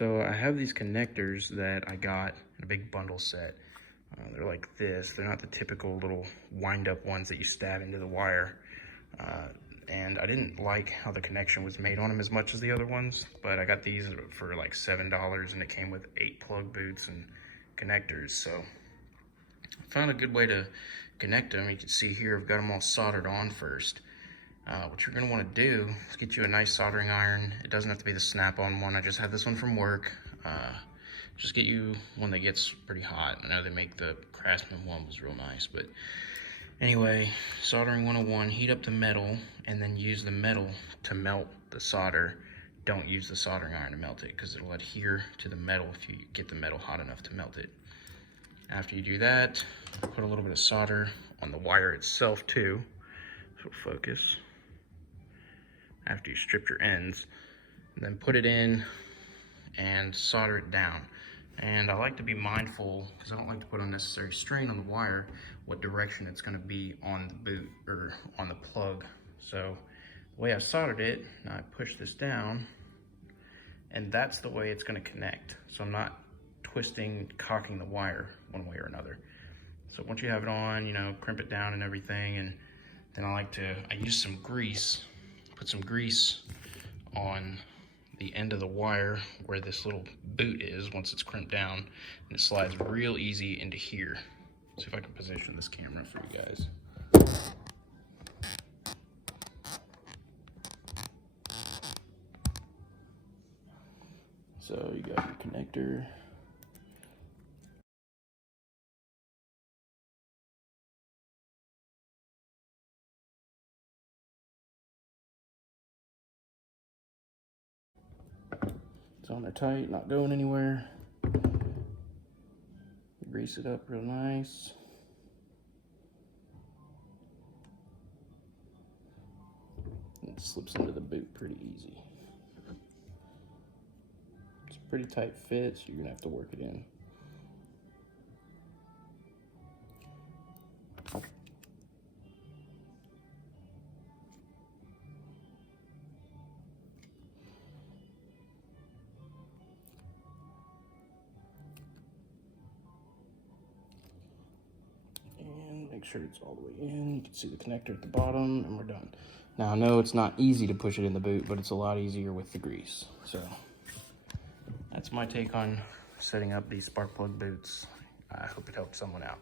So I have these connectors that I got in a big bundle set. They're like this. They're not the typical little wind-up ones that you stab into the wire. And I didn't like how the connection was made on them as much as the other ones, but I got these for like $7, and it came with 8 plug boots and connectors. So I found a good way to connect them. You can see here I've got them all soldered on first. What you're going to want to do is get you a nice soldering iron. It doesn't have to be the snap-on one. I just had this one from work. Just get you one that gets pretty hot. I know they make the Craftsman one was real nice, but anyway, soldering 101, heat up the metal and then use the metal to melt the solder. Don't use the soldering iron to melt it because it'll adhere to the metal if you get the metal hot enough to melt it. After you do that, put a little bit of solder on the wire itself too, so it'll focus. After you strip your ends, and then put it in and solder it down. And I like to be mindful, because I don't like to put unnecessary strain on the wire, what direction it's going to be on the boot or on the plug. So the way I soldered it, now I push this down, and that's the way it's going to connect. So I'm not twisting, cocking the wire one way or another. So once you have it on, you know, crimp it down and everything, and then I use some grease. Put some grease on the end of the wire where this little boot is once it's crimped down, and it slides real easy into here. See if I can position this camera for you guys. So you got your connector. It's on there tight, not going anywhere. Grease it up real nice. It slips into the boot pretty easy. It's a pretty tight fit, so you're gonna have to work it in. Make sure it's all the way in. You can see the connector at the bottom, and we're done. Now I know it's not easy to push it in the boot, but it's a lot easier with the grease. So that's my take on setting up these spark plug boots. I hope it helped someone out.